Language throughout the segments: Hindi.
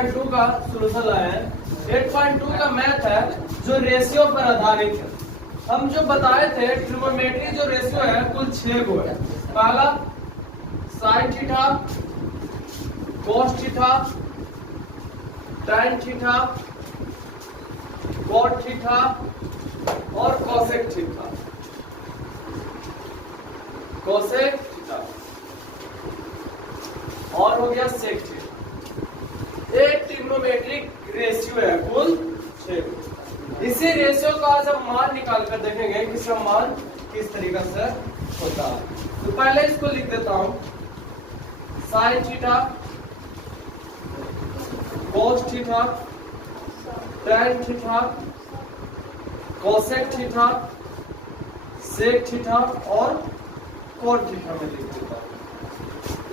8.2 का सोल्यूशन लाए हैं। 8.2 का मैथ है जो रेशियो पर आधारित है। हम जो बताए थे ट्रिग्नोमेट्री जो रेशियो है कुल 6 गो है। पहला sine theta, cos theta, tan theta, cot theta और कोसेक थीटा। कोसेक थीटा और हो गया सेक थीटा। एक ट्रिग्नोमेट्रिक रेशियो है कुल 6। इसी रेशियो का आज हम मान निकाल कर देखेंगे कि इसका मान किस तरीके से होता है। तो पहले इसको लिख देता हूं, sine theta, cos theta, tan theta, cosec theta, sec theta और कॉट थीटा में लिख देता हूं।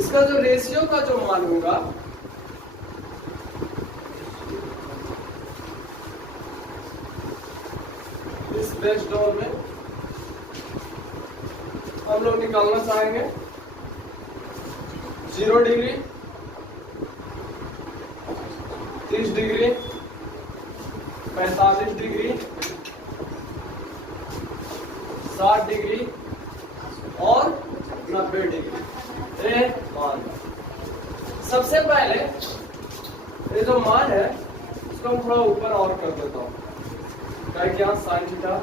इसका जो रेशियो का जो मान होगा इस बेस डाउन में हम लोग निकालना चाहेंगे 0 डिग्री, 30 डिग्री, 45 डिग्री, 60 डिग्री और 90 डिग्री। ये मान सबसे पहले ये जो मान है इसको हम थोड़ा ऊपर और कर देता हूं। क्या साइन थीटा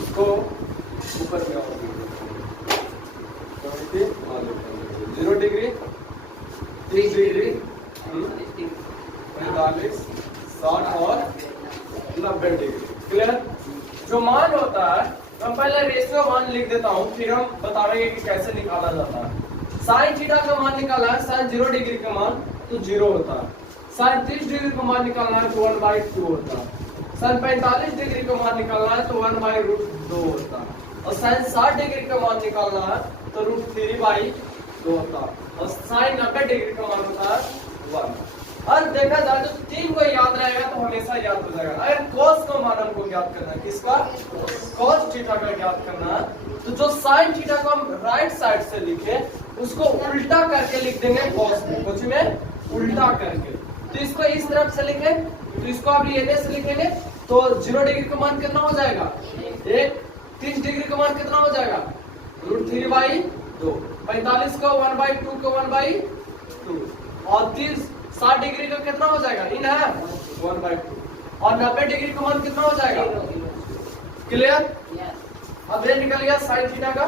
इसको ऊपर में और 0 डिग्री, 30 डिग्री, 45, 60 और 90 डिग्री। क्लियर? जो मान होता है हम पहले रेशियो मान लिख देता हूं, फिर हम बताएंगे कि कैसे निकाला जाता है। साइन थीटा का मान निकाला है, साइन 0 डिग्री का मान तो 0 होता है। साइन 30 डिग्री का मान निकालना है तो 1/2 होता है। साइन 45 डिग्री का मान निकालना है तो 1/√2 होता है। और साइन 60 डिग्री का मान निकालना है तो √3/2 होता है। और साइन 90 डिग्री का मान होता है 1। और देखा जाए तो 3 को याद रहेगा तो हमेशा याद हो जाएगा। अगर cos का मान हमको ज्ञात करना है, किसका? cos थीटा का ज्ञात करना है, तो जो साइन थीटा को हम राइट साइड से लिखे उसको उल्टा करके लिख देंगे cos में, कुछ में उल्टा करके। तो इसको इस तरफ से लिखे तो इसको आप ये से लिखेंगे तो 0 डिग्री का मान कितना हो जाएगा 1, 30 डिग्री का मान कितना हो जाएगा √3/2, 45 का 1/2 का 1/2 और 60 डिग्री का कितना हो जाएगा इन है 1/2 और 90 डिग्री का मान कितना हो जाएगा। क्लियर? अब ये निकल गया साइन थीटा का।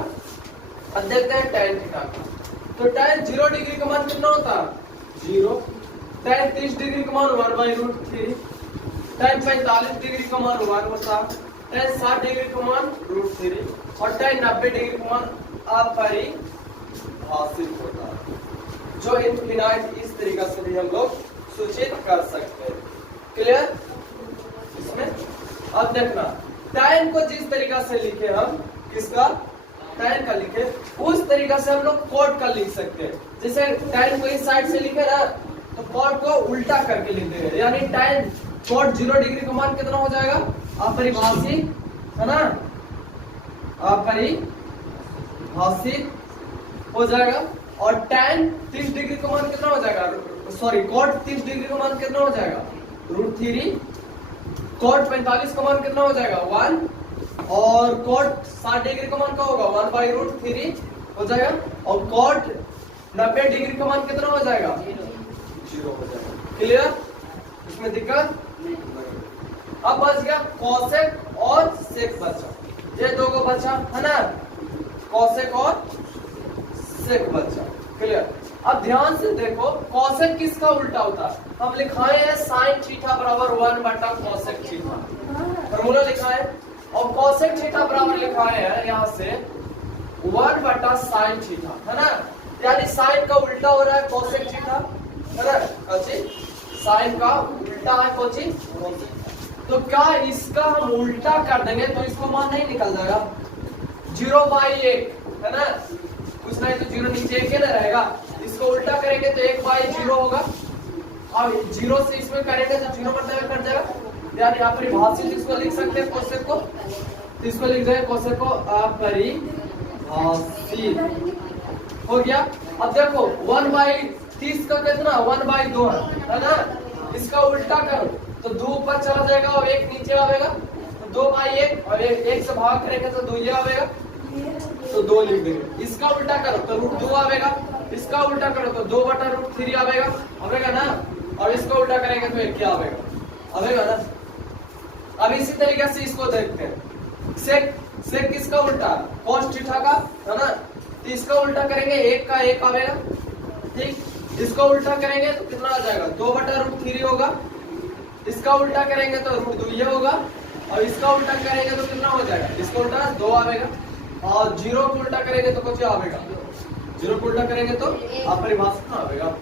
अब देखते हैं टैन थीटा का। तो टैन 0 डिग्री का मान कितना होता है 0, टैन 30 डिग्री का मान 1/√3, टैन 45 डिग्री का मान 1 होता है, टैन 60 डिग्री का मान √3 और टैन 90 डिग्री का मान अपरिभाषित होता है, जो इनफिनाइट। इस तरीका से भी हम लोग सूचित कर सकते हैं। क्लियर? इसमें अब देखना टैन को जिस तरीका से लिखे हम, किसका? टैन का लिखे, उस तरीका से हम लोग कॉट का लिख सकते हैं। जैसे टैन को इस साइड से लिखे ना तो कॉट को उल्टा करके लिख देंगे, यानी टैन कॉट 0 डिग्री का मान कितना हो जाएगा अपरिभाषित, है ना, अपरिभाषित हो जाएगा। और टैन 30 डिग्री का मान कितना हो जाएगा, सॉरी कॉट 30 डिग्री का मान कितना हो जाएगा √3, कॉट 45 का मान कितना हो जाएगा 1 और कॉट 60 डिग्री का मान क्या होगा 1/√3 हो जाएगा और कॉट 90 डिग्री का मान कितना हो जाएगा 0 हो जाएगा। क्लियर? इसमें दिक्कत नहीं। अब बच गया कोसेक और सेक बचा, ये दो को बचा है ना, कोसेक और सेक बचा। क्लियर? अब ध्यान से देखो कोसेक किसका उल्टा होता है, हम लिखाए हैं साइन थीटा बराबर 1/कोसेक थीटा, फॉर्मूला लिखा है, और कोसेक थीटा बराबर लिखाए हैं यहाँ से 1/साइन थीटा, है ना, यानी साइन का उल्टा हो रहा है कोसेक थीटा, है ना, साइन का उल्टा है कोची। तो क्या इसका हम उल्टा कर देंगे तो इसको मान नहीं निकल जाएगा 0/1, है ना, कुछ नहीं तो 0 नीचे 1 ना रहेगा, इसको उल्टा करेंगे तो 1/0 होगा, अब 0 से इसमें करेंगे तो 0 मतलब कट जाएगा, यानी अपरिभाषित इसको लिख सकते हैं कोसेक को, तो इसको लिख देंगे कोसेक को अपरिभाषित। हो गया। अब देखो 1/30 का कितना 1/2 है ना, इसका उल्टा करो तो 2 ऊपर चला जाएगा और 1 नीचे आवेगा, तो 2/1 और 1 से भाग करेंगे तो 2 ये आवेगा, तो 2 लिख देंगे। इसका उल्टा करो तो √2 आवेगा, इसका उल्टा करो तो 2/√3 आवेगा, आवेगा ना, और इसका उल्टा करेंगे तो 1 क्या आवेगा, आवेगा ना। अब इसी तरीके से इसको देखते हैं, सेक किसका उल्टा cos थीटा का है ना, तो इसका उल्टा करेंगे 1 का 1 आवेगा, ठीक। इसका उल्टा करेंगे तो कितना आ जाएगा 2/√3 होगा, इसका उल्टा करेंगे तो √2 ये होगा, और इसका उल्टा करेंगे तो कितना हो जाएगा, इसका उल्टा 2 आवेगा, और 0 को उल्टा करेंगे तो कुछ आवेगा, 0 को उल्टा करेंगे तो अपरिभाषित ना आवेगा,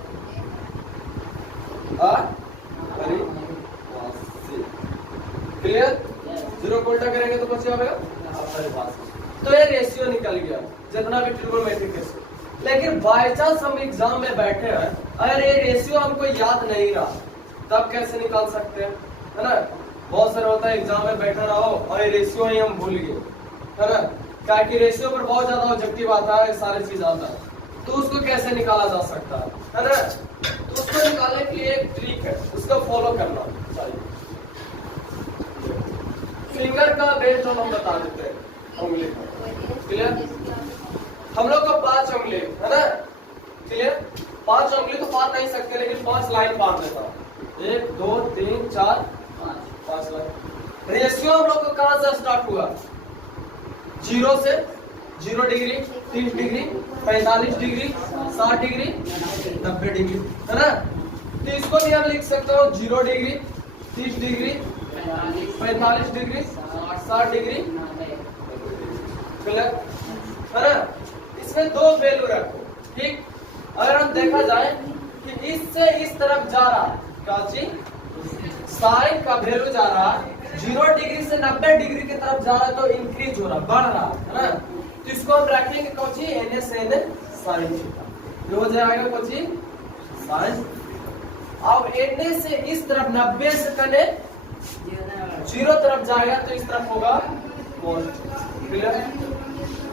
क्लियर। 0 को उल्टा करेंगे तो कुछ आवेगा अपरिभाषित। तो ये रेशियो निकल गया जितना भी ट्रिग्नोमेट्रिक रेशियो। लेकिन बाय चांस हम एग्जाम में बैठे हैं, अगर ये रेशियो हमको याद नहीं रहा तब कैसे निकाल सकते हैं, है ना। बहुत सारा होता है एग्जाम में बैठा रहो और ये रेशियो ही हम भूल गए, है ना, क्या कि रेशियो पर बहुत ज्यादा ऑब्जेक्टिव आता है, सारी चीज आता है, तो उसको कैसे निकाला जा सकता है ना। तो उसको निकालने के लिए एक ट्रिक है, उसको फॉलो करना चाहिए। फिंगर का बेस हम बता देते हैं, उंगली का, क्लियर। हम लोग को 5 उंगली है ना, क्लियर। 5 उंगली तो पार नहीं सकते, लेकिन 5 लाइन पार देता हूँ, 1 2 3 4 5 लाइन। रेशियो हम लोग को कहां से स्टार्ट हुआ, 0 से 0 degree, 30 degree, 45 degree, 60 degree, 90 degree, है ना। तो इसको भी हम लिख सकते हो 0 degree, 30 degree, 45 degree, 60 degree, clear, है ना। इसमें 2 वैल्यू रखो, ठीक। अगर हम देखा जाए कि इससे इस तरफ जा रहा है, क्या चीज, साइन का वैल्यू जा रहा है 0 डिग्री से 90 डिग्री की तरफ जा रहा है, तो इंक्रीज हो रहा, बढ़ रहा है ना। तो इसको हम रखेंगे कौची, n से n साइन थीटा, ये हो जाएगा कौची साइन। अब n से इस तरफ 90 से कने 0 तरफ जाएगा तो इस तरफ होगा cos, क्लियर।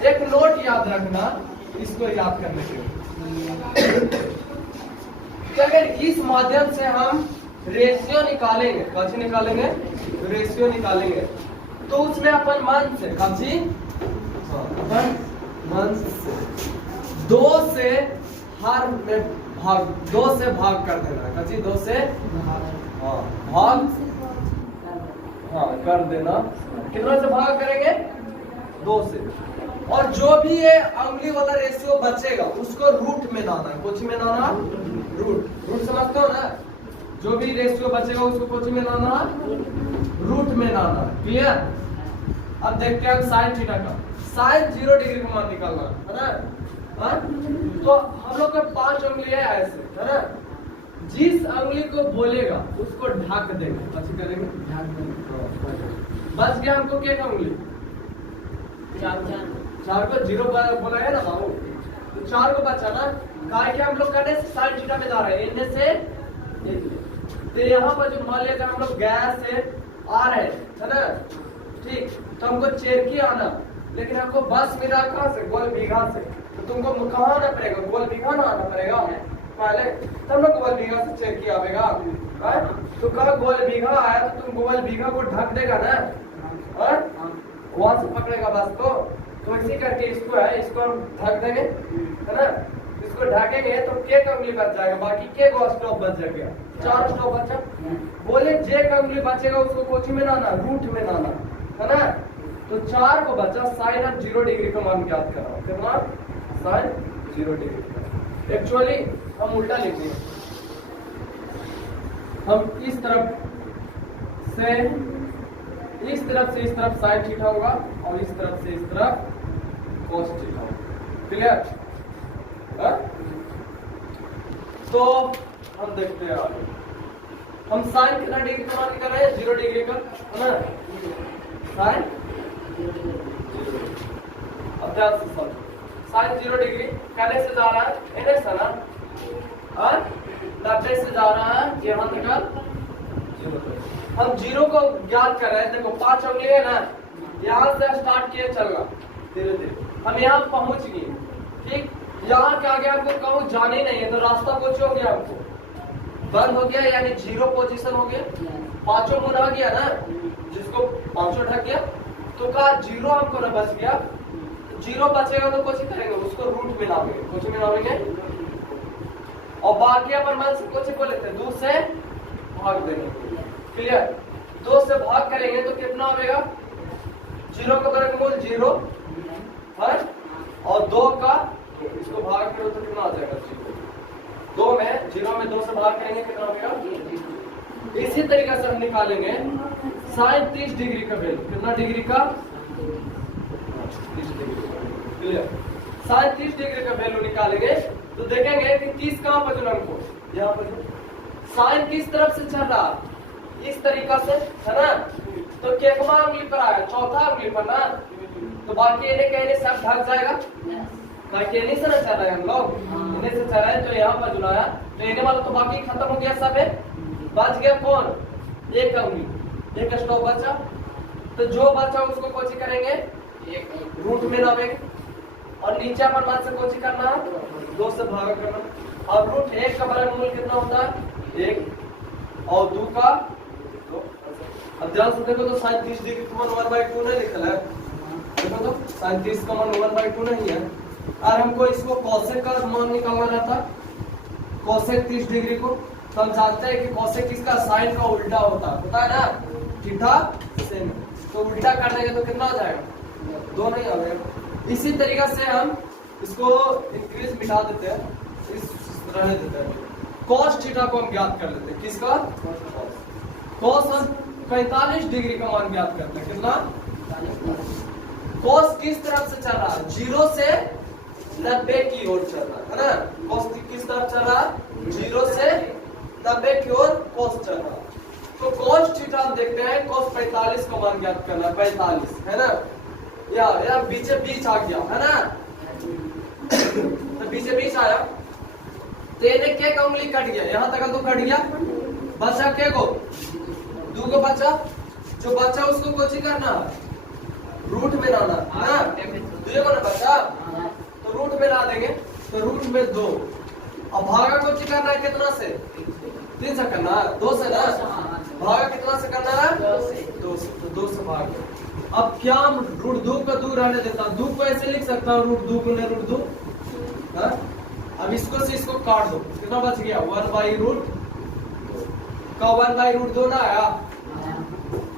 एक नोट याद रखना, इसको याद करने के लिए, अगर इस माध्यम से हम रेशियो निकालेंगे, कौची निकालेंगे, रेशियो निकालेंगे, तो उसमें अपन मन से कौची, अपन मन से 2 से हर में भाग, 2 से भाग कर देना, कौची 2 से भाग कर देना। कितना से भाग करेंगे, 2 से। और जो भी ये उंगली वाला रेशियो बचेगा उसको रूट में लाना है, कुछ में लाना, रूट समझते हो ना, जो भी रेशियो बचेगा उसको कुछ में लाना, रूट में लाना, क्लियर। अब देखते हैं साइन थीटा का, साइन 0 डिग्री का मान निकालना है ना। तो हम लोग के 5 उंगली है ऐसे, है ना। जिस उंगली को बोलेगा उसको ढक देंगे, अच्छी करेंगे, ढक देंगे। बच गया हमको क्या उंगली, 4 को 0 बोला है ना बाबू, तो 4 को बचा ना, काय के हम लोग करने से साइन थीटा में जा रहे हैं, n से, तो यहाँ पर जो मान लिया हम लोग गैस से आ रहे हैं, है ना, ठीक। तो हमको चेरकी आना, लेकिन हमको बस मिला कहाँ से, गोल बीघा से, तो तुमको कहाँ आना पड़ेगा, गोल बीघा ना आना पड़ेगा पहले, तब लोग गोल बीघा से चेरकी आवेगा, तो कहा गोल बीघा आया तो तुम गोल बीघा को ढक देगा ना, और वहां से पकड़ेगा बस को। तो इसी करके इसको है, इसको हम ढक देंगे, है ना। इसको ढकेंगे तो के का उंगली बच जाएगा, बाकी के को स्टॉप बच जाएगा, 4 स्टॉप बचा। बोले जे का उंगली बचेगा उसको कोची में लाना, रूट में लाना, है ना। तो 4 को बचा, साइन अब 0 डिग्री का मान ज्ञात कर रहा हूं, कितना, साइन 0 डिग्री। एक्चुअली हम उल्टा लिखेंगे, हम इस तरफ से इस तरफ साइन थीटा होगा, और इस तरफ से इस तरफ cos थीटा होगा, क्लियर। तो हम देखते हैं आगे, हम साइन कितना डिग्री का मान निकाल रहे हैं, 0 डिग्री का, है ना, साइन 0। अब ध्यान से समझो, साइन 0 डिग्री कहने से जा रहा है n से ना, और 90 से जा रहा है यहाँ तक 0। हम 0 को ज्ञात कर रहे हैं, देखो 5 उंगली है ना, यहाँ से स्टार्ट किए चलना, धीरे धीरे हम यहाँ पहुंच गए, ठीक। यहाँ क्या गया, आपको कहूँ जाने ही नहीं है, तो रास्ता कुछ हो गया, आपको बंद हो गया, यानी जीरो पोजीशन हो गया, पांचों मुन आ गया ना, जिसको पांचों ढक गया, तो कहा जीरो हमको न बच गया, जीरो बचेगा तो कुछ करेंगे, उसको रूट में लाएंगे, कुछ में लाएंगे, और बाकी अपन मन से कुछ को लेते हैं, 2 से भाग देंगे, क्लियर। 2 से भाग करेंगे तो कितना होगा, जीरो का वर्गमूल 0 है, और 2 का इसको भाग करो तो कितना आ जाएगा, 2 में 0 में 2 से भाग करेंगे कितना होगा। इसी तरीके से हम निकालेंगे साइन 30 डिग्री का वैल्यू, कितना डिग्री का, 30 डिग्री, क्लियर। साइन 30 डिग्री का वैल्यू निकालेंगे तो देखेंगे कि 30 कहां पर जुड़ा, हमको यहाँ पर साइन किस तरफ से चल रहा, इस तरीका से है ना, तो केकमा उंगली पर आया, चौथा उंगली पर ना, तो बाकी इन्हें कहने से अब ढक जाएगा, बाकी इन्हीं से ना चल रहा है, हम लोग इन्हीं से चल रहा है, तो यहाँ पर जुड़ाया, तो इन्हें वाला तो बाकी खत्म हो गया, सब है, बच गया कौन, एक उंगली, एक स्टॉप बचा, तो जो बचा उसको कोची करेंगे, एक रूट में लावेंगे, और नीचे अपन मान से कोची करना, 2 से भाग करना, अब रूट 1 का वर्गमूल कितना होता है, 1, और 2 का 2। अब ध्यान से देखो तो साइन 30 डिग्री का मान 1/2 नहीं लिखा है, देखो तो साइन 30 का मान 1/2 नहीं है, और हमको इसको कोसेक का मान निकालना रहता, कोसेक 30 डिग्री को, तो हम जानते हैं कि कोसेक किसका, साइन का उल्टा होता है ना, थीटा सेन, तो उल्टा कर देंगे तो कितना हो जाएगा, 2 नहीं आ जाएगा। इसी तरीके से हम इसको इंक्रीज मिटा देते हैं, इस रहने देते हैं, cos थीटा को हम ज्ञात कर लेते हैं, किसका, cos हम 45 डिग्री का मान ज्ञात करते हैं, कितना, cos किस तरफ से चल रहा है, 0 से 90 की ओर चल रहा है ना, cos किस तरफ चल रहा है, 0 से 90 की ओर cos चल रहा है, तो cos थीटा हम देखते हैं, cos 45 का मान ज्ञात करना है, 45 है ना, या बीच आ गया है ना, तो बीच आया, तो इन्हें क्या का उंगली कट गया, यहाँ तक तो कट गया, बचा क्या को, 2 को बचा, जो बचा उसको कोची करना, रूट में लाना है ना, 2 को ना बचा, तो रूट में ला देंगे, तो रूट में 2, अब भागा कोची करना है कितना से, 3 से करना है, 2 से ना, भागा कितना से करना है, 2 से, तो 2 से भाग। अब क्या हम रूट 2 का 2 रहने देता हूँ, 2 को ऐसे लिख सकता हूँ, रूट 2 गुने रूट 2, अब इसको से इसको काट दो, कितना बच गया, 1/√2 का 1/√2 ना आया,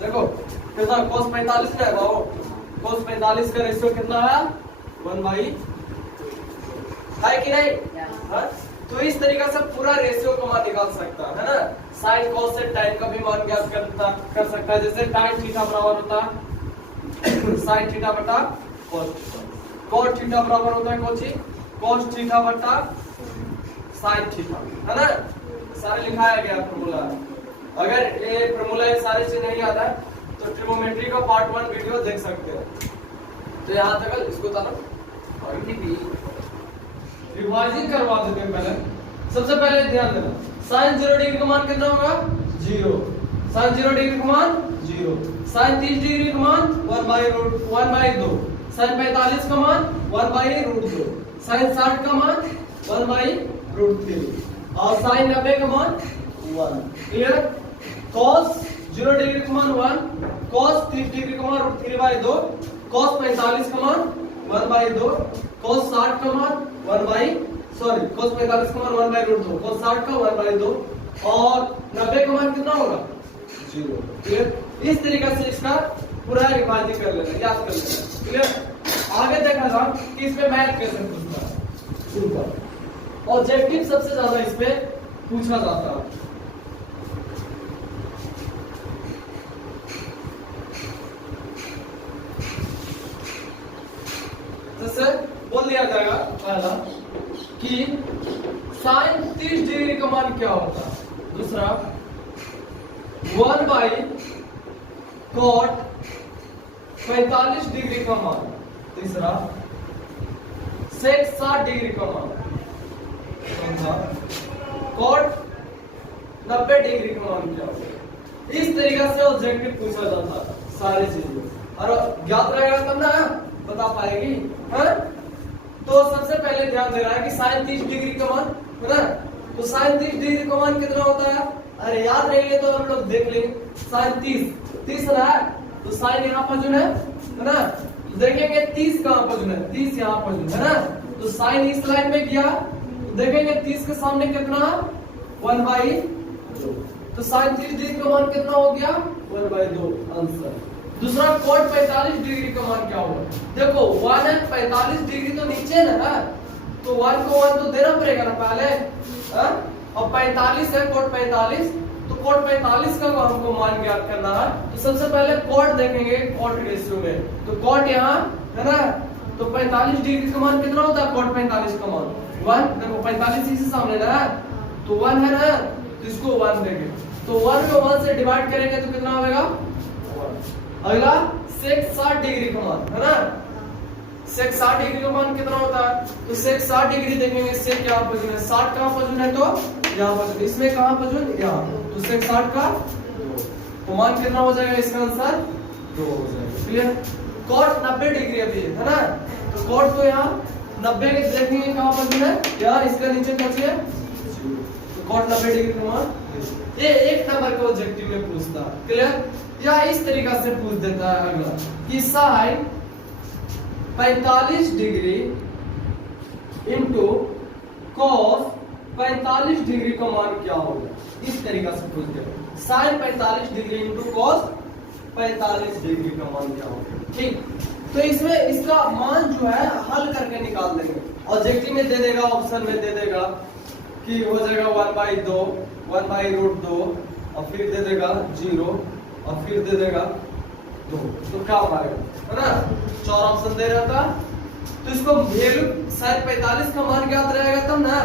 देखो कितना, cos 45 ना है, cos 45 का रेशियो कितना है, 1/, है कि नहीं, तो इस तरीके से पूरा रेशियो को मान निकाल सकता है ना, साइन cos से tan का भी मान ज्ञात कर सकता है, जैसे tan थीटा बराबर होता है साइन थीटा बटा cos थीटा, cos थीटा बराबर होता है कोची, cos थीटा बटा साइन थीटा, है ना, सारे लिखाया गया फॉर्मूला। अगर ये फॉर्मूला ये सारे चीज नहीं आता है तो ट्रिगोनोमेट्री का पार्ट 1 वीडियो देख सकते हो, तो यहाँ तक इसको रिवाइजिंग करवा देते हैं। पहले सबसे पहले ध्यान देना, साइन 0 डिग्री का मान कितना होगा, 0, साइन 0 डिग्री का मान 0, साइन 30 डिग्री का मान 1/2, साइन 45 का मान 1/√2, साइन 60 का मान 1/√3, और साइन 90 का मान 1, क्लियर। cos 0 डिग्री का मान 1, cos 30 डिग्री का मान √3/2, cos 45 का मान 1/2, cos 60 का मान cos 45 का मान 1/√2, cos 60 का 1/2, और 90 का मान कितना होगा, 0, क्लियर। इस तरीके से इसका पूरा रिवाइज कर लेना, याद कर लेना, क्लियर। आगे देखा था कि इसमें मैथ कैसे पूछता है, सिंपल ऑब्जेक्टिव सबसे ज्यादा इसमें पूछा जाता है। जैसे बोल दिया जाएगा पहला कि साइन 30 डिग्री का मान क्या होता है, दूसरा 1/cot 45 डिग्री का मान, तीसरा sec 60 डिग्री का मान, चौथा cot 90 डिग्री का मान क्या होता है। इस तरीके से ऑब्जेक्टिव पूछा जाता है सारी चीजें, और ज्ञात रहेगा तब ना बता पाएगी, है? तो सबसे पहले ध्यान देना है कि साइन 30 डिग्री का मान है ना, तो साइन 30 डिग्री का मान कितना होता है, अरे याद रहेंगे तो हम लोग देख लेंगे। साइन 30 है ना, तो साइन यहाँ पर जो है ना, देखेंगे 30 कहाँ पर जो है, 30 यहाँ पर जो है ना, तो साइन इस लाइन में गया, तो देखेंगे 30 के सामने कितना 1/2, तो साइन 30 डिग्री का मान कितना हो गया 1/2 आंसर। दूसरा कोट 45 डिग्री का मान क्या होगा, देखो 1 है 45 डिग्री तो नीचे ना, तो 1 को 1 तो देना पड़ेगा ना पहले, और 45 है कोट 45, तो कोट 45 का हमको मान ज्ञात करना है। तो सबसे पहले कोट देखेंगे कोट रेशियो में, तो कोट यहाँ है ना, तो 45 डिग्री का मान कितना होता है कोट 45 का मान 1, देखो 45 इसी सामने ना, तो 1 है ना, तो इसको 1 देंगे, तो 1 को 1 से डिवाइड करेंगे तो कितना होगा 1। अगला सेक 60 डिग्री का मान है ना, सेक 60 डिग्री का मान कितना होता है, तो सेक 60 डिग्री देखेंगे, सेक यहाँ पर है 60 कहाँ पर है, तो यहाँ पर, इसमें कहाँ पर यहाँ, तो सेक 60 का 2, तो मान कितना हो जाएगा इसका आंसर 2 हो जाएगा। क्लियर। कोट 90 डिग्री अभी है ना, तो कोट तो यहाँ 90 के देखेंगे कहाँ पर है, यहाँ इसका नीचे पहुंचे, तो कोट 90 डिग्री का मान ये एक नंबर का ऑब्जेक्टिव में पूछता है। क्लियर। या इस तरीका से पूछ देता है अगला कि sine 45 degree into cos 45 degree का मान क्या होगा, इस तरीका से पूछ देता है। Sine 45 degree into cos 45 degree का मान क्या होगा। ठीक, तो इसमें इसका मान जो है हल करके निकाल देंगे, ऑब्जेक्टिव में दे देगा, ऑप्शन में दे देगा कि हो जाएगा 1/2 1/√2 और फिर दे देगा 0 और फिर दे देगा 2, तो क्या आएगा है ना, 4 ऑप्शन दे रहा था, तो इसको वैल्यू साइन 45 का मान याद रहेगा तब ना,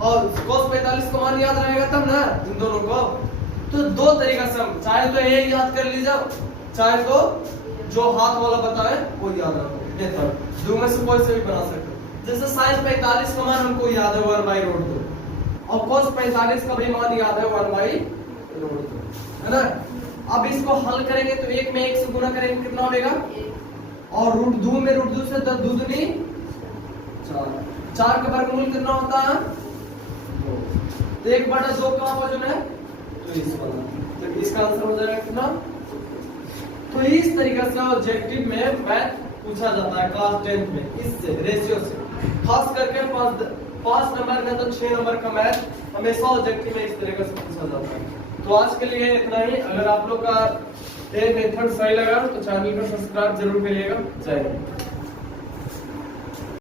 और cos 45 का मान याद रहेगा तब ना, इन दोनों को। तो दो तरीका से हम चाहे तो ये याद कर लीजिए, चाहे तो जो हाथ वाला बताए वो याद रखो, मेथड दो में से कोई से भी बना सकते हो। जैसे साइन 45 का मान हमको याद है 1/√2 और cos 45 का भी मान याद है 1/√2 है ना। अब इसको हल करेंगे तो 1 में 1 से गुना करेंगे कितना होगा, और √2 में √2 से 10 दूनी 4 का वर्गमूल कितना होता है 2, तो 1/2 कहाँ वजन है, तो इस वाला, तो इसका आंसर हो जाएगा कितना। तो इस तरीके से ऑब्जेक्टिव में मैथ पूछा जाता है क्लास 10th में, इससे रेशियो से, खास करके 5 नंबर में तो 6 नंबर का मैथ हमेशा ऑब्जेक्टिव में इस तरीके से पूछा जाता है। तो आज के लिए इतना ही। अगर आप लोग का ये मेथड सही लगा तो चैनल को सब्सक्राइब जरूर करिएगा। जय हिंद।